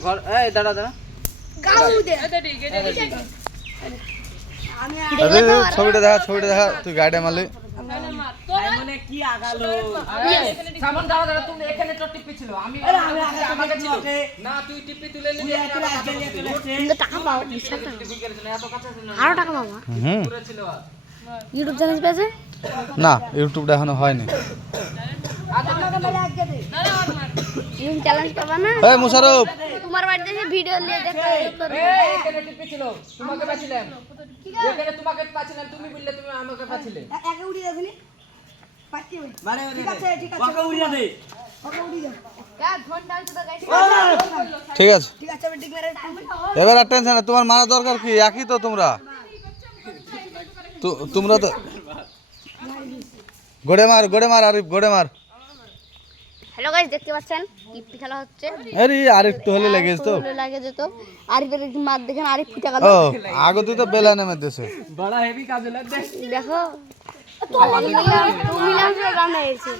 ঘর এই দাঁড়া দাঁড়া ছবিটা দেখা তুই গাড়ি মারলি মানে কি আগালো সামন দাও দাঁড়া তুমি এখানে তো টিপি ছিল আমি আমাকে ছিল না তুই টিপি তুলে নিলি কিন্তু টাকা পাও বিশ্বাস করো এত কাছে ছিল আরো টাকা পাবো পুরো ছিল ইউটিউব চ্যানেল পেয়েছে না ইউটিউবটা এখনো হয়নি ইউটিউব চ্যালেঞ্জ পাবা না এই মুশারফ তোমার বাড়িতে এসে ভিডিও নিয়ে দেখো এই এখানে টিপি ছিল তোমাকে পাচ্ছিলাম এখানে তোমাকে পাচ্ছিলাম তুমি বললে তুমি আমাকে পাচ্ছিলে একা উড়ি যাবনি পাচ্ছি মারে ঠিক আছে ওকে উড়িয়ে দে ওকে উড়ি যাও ঠিক আছে ঠিক আছে আমি ঠিক মেরে এবার আর টেনশন না তোমার মারা দরকার কি একই তো তোমরা তোমরা তো গোড়ে মার আরিফ গোড়ে মার হ্যালো গাইস দেখতে পাচ্ছেন টিপি খেলা হচ্ছে আরে আর একটু হলে লেগে যেত লাগে যেত আরিফের একটু মার দেখেন আরিফ ফুটা গেল ও আগে তুই তো বেলা নেমে দেছে বড় হেভি কাজ হলো দেখো তুমি মিলাম রান হয়েছে